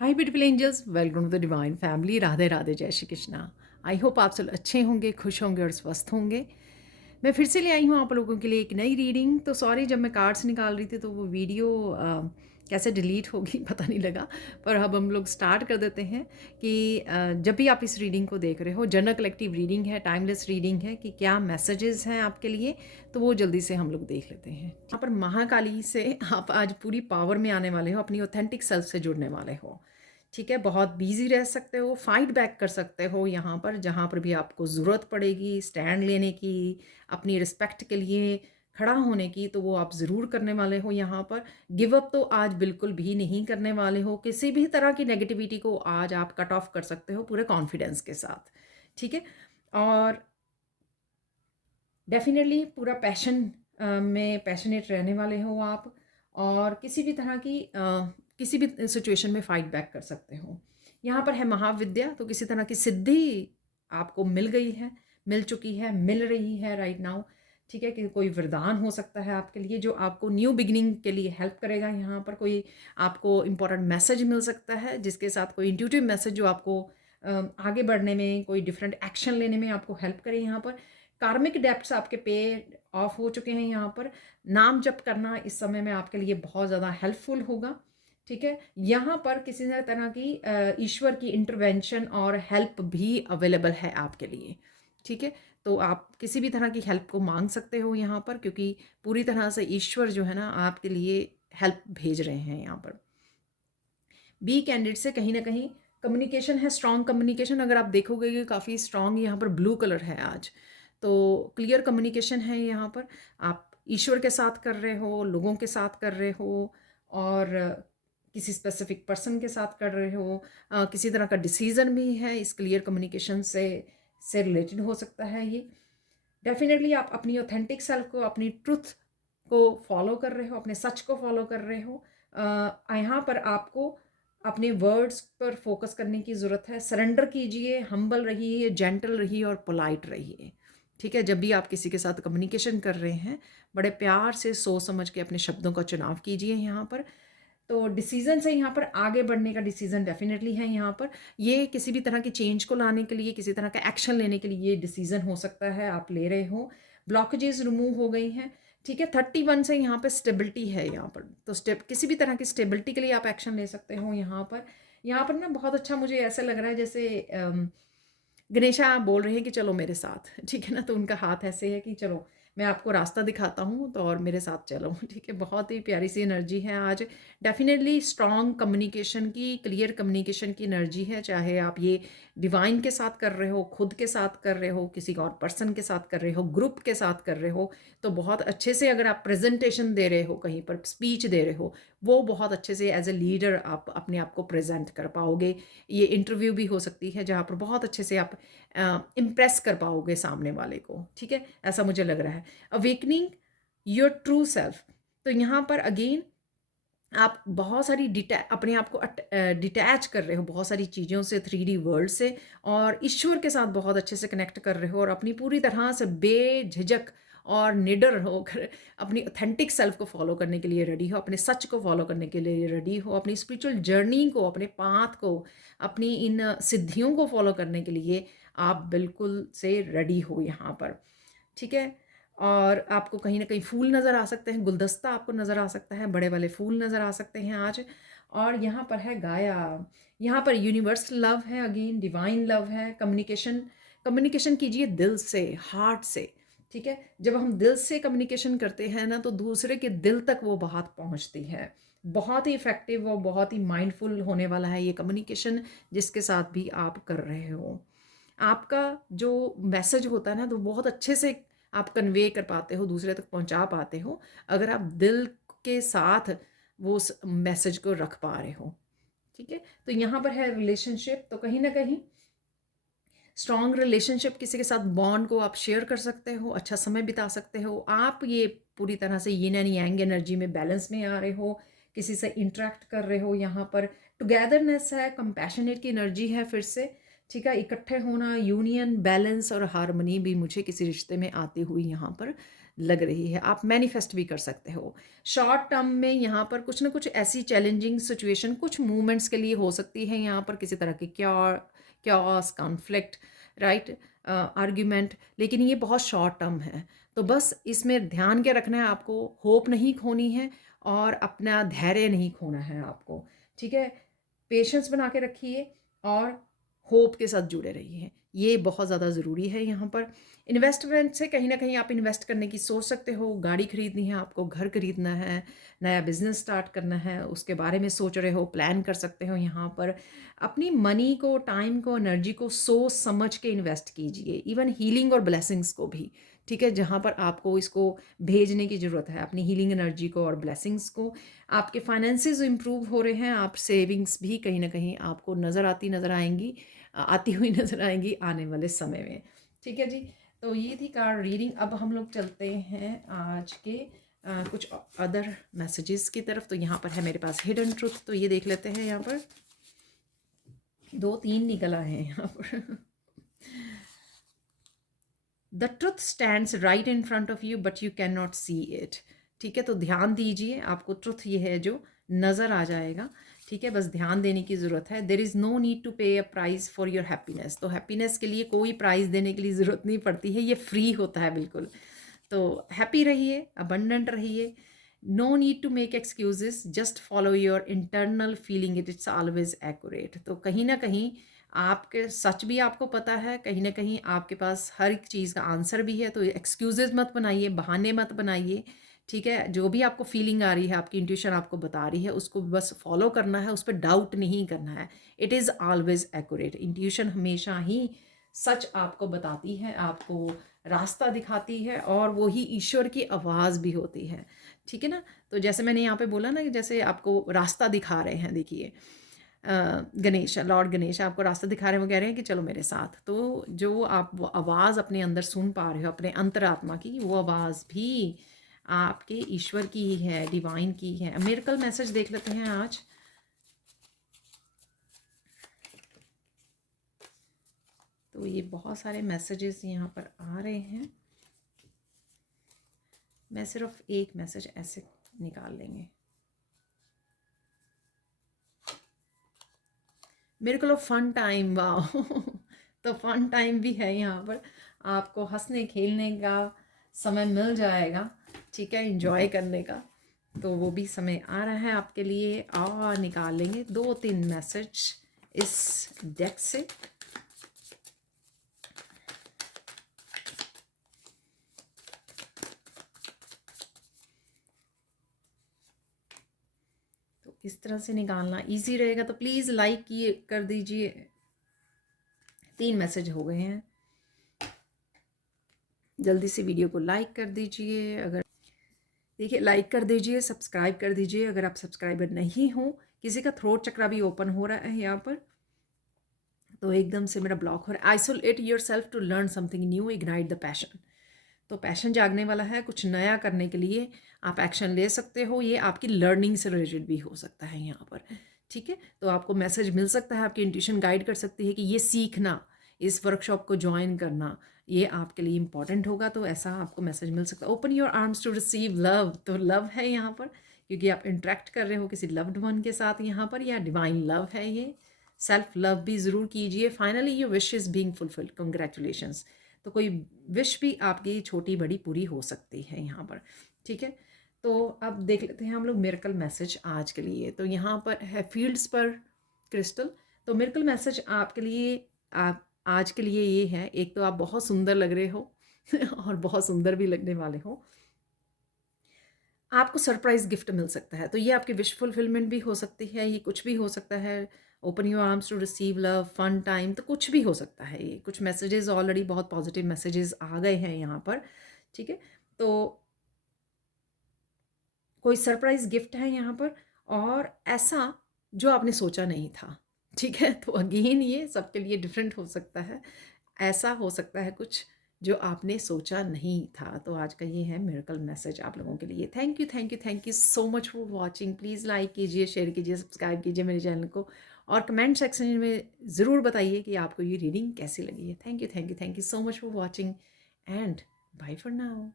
Hi beautiful angels, welcome to the divine family. Radhe Radhe, जय Shri Krishna. I hope आप सब अच्छे होंगे, खुश होंगे और स्वस्थ होंगे। मैं फिर से ले आई हूँ आप लोगों के लिए एक नई रीडिंग। तो सॉरी, जब मैं कार्ड्स निकाल रही थी तो वो वीडियो कैसे डिलीट होगी पता नहीं लगा। पर अब हम लोग स्टार्ट कर देते हैं कि जब भी आप इस रीडिंग को देख रहे हो, जनरल कलेक्टिव रीडिंग है, टाइमलेस रीडिंग है, कि क्या मैसेजेस हैं आपके लिए, तो वो जल्दी से हम लोग देख लेते हैं। यहाँ पर महाकाली से आप आज पूरी पावर में आने वाले हो, अपनी ऑथेंटिक सेल्फ से जुड़ने वाले हो। ठीक है, बहुत बिजी रह सकते हो, फाइट बैक कर सकते हो यहाँ पर, जहाँ पर भी आपको ज़रूरत पड़ेगी स्टैंड लेने की, अपनी रिस्पेक्ट के लिए खड़ा होने की, तो वो आप ज़रूर करने वाले हो यहाँ पर। गिव अप तो आज बिल्कुल भी नहीं करने वाले हो। किसी भी तरह की नेगेटिविटी को आज आप कट ऑफ कर सकते हो पूरे कॉन्फिडेंस के साथ। ठीक है, और डेफिनेटली पूरा पैशन में पैशनेट रहने वाले हो आप, और किसी भी तरह की किसी भी सिचुएशन में फाइट बैक कर सकते हो। यहाँ पर है महाविद्या, तो किसी तरह की सिद्धि आपको मिल गई है, मिल चुकी है, मिल रही है राइट नाउ। ठीक है, कि कोई वरदान हो सकता है आपके लिए जो आपको न्यू बिगिनिंग के लिए हेल्प करेगा। यहाँ पर कोई आपको इम्पोर्टेंट मैसेज मिल सकता है, जिसके साथ कोई इंट्यूटिव मैसेज जो आपको आगे बढ़ने में, कोई डिफरेंट एक्शन लेने में आपको हेल्प करे। यहाँ पर कार्मिक डेप्ट्स आपके पे ऑफ हो चुके हैं। यहाँ पर नाम जप करना इस समय में आपके लिए बहुत ज़्यादा हेल्पफुल होगा। ठीक है, यहाँ पर किसी न तरह की ईश्वर की इंटरवेंशन और हेल्प भी अवेलेबल है आपके लिए। ठीक है, तो आप किसी भी तरह की हेल्प को मांग सकते हो यहाँ पर, क्योंकि पूरी तरह से ईश्वर जो है ना आपके लिए हेल्प भेज रहे हैं यहाँ पर। बी कैंडिडेट से कहीं ना कहीं कम्युनिकेशन है, स्ट्रॉन्ग कम्युनिकेशन। अगर आप देखोगे कि काफ़ी स्ट्रॉन्ग यहाँ पर ब्लू कलर है आज, तो क्लियर कम्युनिकेशन है यहाँ पर। आप ईश्वर के साथ कर रहे हो, लोगों के साथ कर रहे हो, और किसी स्पेसिफिक पर्सन के साथ कर रहे हो। किसी तरह का डिसीजन भी है इस क्लियर कम्युनिकेशन से रिलेटेड हो सकता है ये। डेफिनेटली आप अपनी ऑथेंटिक सेल्फ को, अपनी ट्रुथ को फॉलो कर रहे हो, अपने सच को फॉलो कर रहे हो। यहाँ पर आपको अपने वर्ड्स पर फोकस करने की ज़रूरत है। सरेंडर कीजिए, हम्बल रहिए, जेंटल रहिए और पोलाइट रहिए। ठीक है, जब भी आप किसी के साथ कम्युनिकेशन कर रहे हैं, बड़े प्यार से सोच समझ के अपने शब्दों का चुनाव कीजिए यहाँ पर। तो डिसीजन से यहाँ पर आगे बढ़ने का डिसीजन डेफिनेटली है यहाँ पर। ये किसी भी तरह की चेंज को लाने के लिए, किसी तरह का एक्शन लेने के लिए ये डिसीजन हो सकता है, आप ले रहे हो। ब्लॉकेजेस रिमूव हो गई हैं। ठीक है, 31 से यहाँ पर स्टेबिलिटी है यहाँ पर, तो किसी भी तरह की स्टेबिलिटी के लिए आप एक्शन ले सकते हो यहाँ पर। यहाँ पर ना बहुत अच्छा मुझे ऐसा लग रहा है जैसे गणेशा बोल रहे हैं कि चलो मेरे साथ। ठीक है ना, तो उनका हाथ ऐसे है कि चलो मैं आपको रास्ता दिखाता हूँ, तो और मेरे साथ चलो। ठीक है, बहुत ही प्यारी सी एनर्जी है आज। डेफिनेटली स्ट्रॉन्ग कम्युनिकेशन की, क्लियर कम्युनिकेशन की एनर्जी है। चाहे आप ये डिवाइन के साथ कर रहे हो, खुद के साथ कर रहे हो, किसी और पर्सन के साथ कर रहे हो, ग्रुप के साथ कर रहे हो, तो बहुत अच्छे से अगर आप प्रेजेंटेशन दे रहे हो, कहीं पर स्पीच दे रहे हो, वो बहुत अच्छे से एज ए लीडर आप अपने आप को प्रेजेंट कर पाओगे। ये इंटरव्यू भी हो सकती है जहाँ पर बहुत अच्छे से आप इम्प्रेस कर पाओगे सामने वाले को। ठीक है, ऐसा मुझे लग रहा है। अवेकनिंग योर ट्रू सेल्फ, तो यहाँ पर अगेन आप बहुत सारी अपने आप को डिटैच कर रहे हो बहुत सारी चीज़ों से, 3D वर्ल्ड से, और ईश्वर के साथ बहुत अच्छे से कनेक्ट कर रहे हो, और अपनी पूरी तरह से बेझिझक और निडर होकर अपनी ऑथेंटिक सेल्फ को फॉलो करने के लिए रेडी हो, अपने सच को फॉलो करने के लिए रेडी हो, अपनी स्पिरिचुअल जर्नी को, अपने पाथ को, अपनी इन सिद्धियों को फॉलो करने के लिए आप बिल्कुल से रेडी हो यहाँ पर। ठीक है, और आपको कहीं ना कहीं फूल नज़र आ सकते हैं, गुलदस्ता आपको नज़र आ सकता है, बड़े वाले फूल नज़र आ सकते हैं आज। और यहाँ पर है गाया, यहाँ पर यूनिवर्सल लव है, अगेन डिवाइन लव है। कम्युनिकेशन, कम्युनिकेशन कीजिए दिल से, हार्ट से। ठीक है, जब हम दिल से कम्युनिकेशन करते हैं ना, तो दूसरे के दिल तक वो बात पहुँचती है। बहुत ही इफ़ेक्टिव और बहुत ही माइंडफुल होने वाला है ये कम्युनिकेशन, जिसके साथ भी आप कर रहे हो। आपका जो मैसेज होता है ना, तो बहुत अच्छे से आप कन्वे कर पाते हो, दूसरे तक पहुंचा पाते हो, अगर आप दिल के साथ वो मैसेज को रख पा रहे हो। ठीक है, तो यहाँ पर है रिलेशनशिप, तो कहीं ना कहीं स्ट्रॉन्ग रिलेशनशिप, किसी के साथ बॉन्ड को आप शेयर कर सकते हो, अच्छा समय बिता सकते हो आप। ये पूरी तरह से यिन एंड यांग एनर्जी में बैलेंस में आ रहे हो, किसी से इंटरेक्ट कर रहे हो। यहाँ पर टुगेदरनेस है, कंपैशनेट की एनर्जी है फिर से। ठीक है, इकट्ठे होना, यूनियन, बैलेंस और हारमोनी भी मुझे किसी रिश्ते में आती हुई यहाँ पर लग रही है, आप मैनिफेस्ट भी कर सकते हो। शॉर्ट टर्म में यहाँ पर कुछ ना कुछ ऐसी चैलेंजिंग सिचुएशन कुछ मूवमेंट्स के लिए हो सकती है, यहाँ पर किसी तरह की क्योस कॉन्फ्लिक्ट, राइट, आर्ग्यूमेंट, लेकिन ये बहुत शॉर्ट टर्म है। तो बस इसमें ध्यान के रखना है आपको, होप नहीं खोनी है और अपना धैर्य नहीं खोना है आपको, ठीक है। पेशेंस बना के रखिए और होप के साथ जुड़े रहिए, ये बहुत ज़्यादा ज़रूरी है। यहाँ पर इन्वेस्टमेंट से कहीं ना कहीं आप इन्वेस्ट करने की सोच सकते हो, गाड़ी खरीदनी है आपको, घर खरीदना है, नया बिजनेस स्टार्ट करना है, उसके बारे में सोच रहे हो, प्लान कर सकते हो। यहाँ पर अपनी मनी को, टाइम को, एनर्जी को सोच समझ के इन्वेस्ट कीजिए, इवन हीलिंग और ब्लेसिंग्स को भी, ठीक है, जहाँ पर आपको इसको भेजने की ज़रूरत है, अपनी हीलिंग एनर्जी को और ब्लेसिंग्स को। आपके फाइनेंसेस इंप्रूव हो रहे हैं, आप सेविंग्स भी कहीं ना कहीं आपको नज़र आएंगी, आती हुई नज़र आएंगी आने वाले समय में, ठीक है जी। तो ये थी कार्ड रीडिंग। अब हम लोग चलते हैं आज के कुछ अदर मैसेजेस की तरफ। तो यहाँ पर है मेरे पास हिडन ट्रुथ, तो ये देख लेते हैं। यहाँ पर 2-3 निकला है यहाँ पर। The truth stands right in front of you but you can not see it, ठीक है। तो ध्यान दीजिए, आपको ट्रुथ ये है जो नज़र आ जाएगा, ठीक है, बस ध्यान देने की ज़रूरत है। There is no need to pay a prize for your happiness, तो हैप्पीनेस के लिए कोई प्राइज़ देने के लिए ज़रूरत नहीं पड़ती है, ये फ्री होता है बिल्कुल। तो हैप्पी रहिए, अबंडेंट रहिए, no need to make excuses, just follow your internal feeling, it's always accurate. तो कहीं ना कहीं आपके सच भी आपको पता है, कहीं ना कहीं आपके पास हर एक चीज़ का आंसर भी है। तो एक्सक्यूजेस मत बनाइए, बहाने मत बनाइए, ठीक है। जो भी आपको फीलिंग आ रही है, आपकी इंट्यूशन आपको बता रही है, उसको बस फॉलो करना है, उस पर डाउट नहीं करना है। It is always accurate, intuition हमेशा ही सच आपको बताती है, आपको रास्ता दिखाती है, और वो ही ईश्वर की आवाज़ भी होती है, ठीक है ना। तो जैसे मैंने यहाँ पे बोला ना कि जैसे आपको रास्ता दिखा रहे हैं, देखिए गणेश, लॉर्ड गणेश आपको रास्ता दिखा रहे हैं, वो कह रहे हैं कि चलो मेरे साथ। तो जो आप वो आवाज़ अपने अंदर सुन पा रहे हो, अपने अंतरात्मा की, वो आवाज़ भी आपके ईश्वर की ही है, डिवाइन की है। मिरेकल मैसेज देख लेते हैं आज। तो ये बहुत सारे मैसेजेस यहाँ पर आ रहे हैं, मैं सिर्फ एक मैसेज ऐसे निकाल लेंगे। Miracle of fun time, wow. तो फन टाइम भी है यहाँ पर, आपको हंसने खेलने का समय मिल जाएगा, ठीक है, एंजॉय करने का। तो वो भी समय आ रहा है आपके लिए, और निकाल लेंगे 2-3 मैसेज इस डेक से। तो इस तरह से निकालना इजी रहेगा, तो प्लीज़ लाइक किए कर दीजिए। 3 मैसेज हो गए हैं, जल्दी से वीडियो को लाइक कर दीजिए। अगर देखिए, लाइक कर दीजिए, सब्सक्राइब कर दीजिए अगर आप सब्सक्राइबर नहीं हो। किसी का थ्रोट चक्रा भी ओपन हो रहा है यहाँ पर, तो एकदम से मेरा ब्लॉक हो रहा है। Isolate yourself to learn something new, ignite the passion. तो पैशन जागने वाला है, कुछ नया करने के लिए आप एक्शन ले सकते हो। ये आपकी लर्निंग से रिलेटेड भी हो सकता है यहाँ पर, ठीक है। तो आपको मैसेज मिल सकता है, आपकी इंट्यूशन गाइड कर सकती है कि ये सीखना, इस वर्कशॉप को ज्वाइन करना, ये आपके लिए इंपॉर्टेंट होगा। तो ऐसा आपको मैसेज मिल सकता है। Open your arms to receive love, तो लव है यहाँ पर, क्योंकि आप इंटरेक्ट कर रहे हो किसी लव्ड वन के साथ यहाँ पर, या डिवाइन लव है ये। सेल्फ लव भी ज़रूर कीजिए। Finally your wish is being fulfilled, congratulations. तो कोई विश भी आपकी छोटी बड़ी पूरी हो सकती है यहाँ पर, ठीक है। तो अब देख लेते हैं हम लोग मिरेकल मैसेज आज के लिए। तो यहाँ पर है फील्ड्स पर क्रिस्टल। तो मिरेकल मैसेज आपके लिए, आप आज के लिए ये है, एक तो आप बहुत सुंदर लग रहे हो और बहुत सुंदर भी लगने वाले हो। आपको सरप्राइज़ गिफ्ट मिल सकता है, तो ये आपकी विश फुलफिलमेंट भी हो सकती है, ये कुछ भी हो सकता है। Open your arms to receive love, fun time, तो कुछ भी हो सकता है। ये कुछ मैसेजेस ऑलरेडी बहुत पॉजिटिव मैसेजेस आ गए हैं यहाँ पर, ठीक है। तो कोई सरप्राइज़ गिफ्ट है यहाँ पर, और ऐसा जो आपने सोचा नहीं था, ठीक है। तो अगेन ये सबके लिए डिफरेंट हो सकता है, ऐसा हो सकता है कुछ जो आपने सोचा नहीं था। तो आज का ये है मिरेकल मैसेज आप लोगों के लिए। Thank you, thank you, thank you so much for watching. Please like कीजिए, शेयर कीजिए, सब्सक्राइब कीजिए मेरे चैनल को, और कमेंट सेक्शन में ज़रूर बताइए कि आपको ये रीडिंग कैसी लगी है। Thank you, thank you, thank you so much for watching, and bye for now.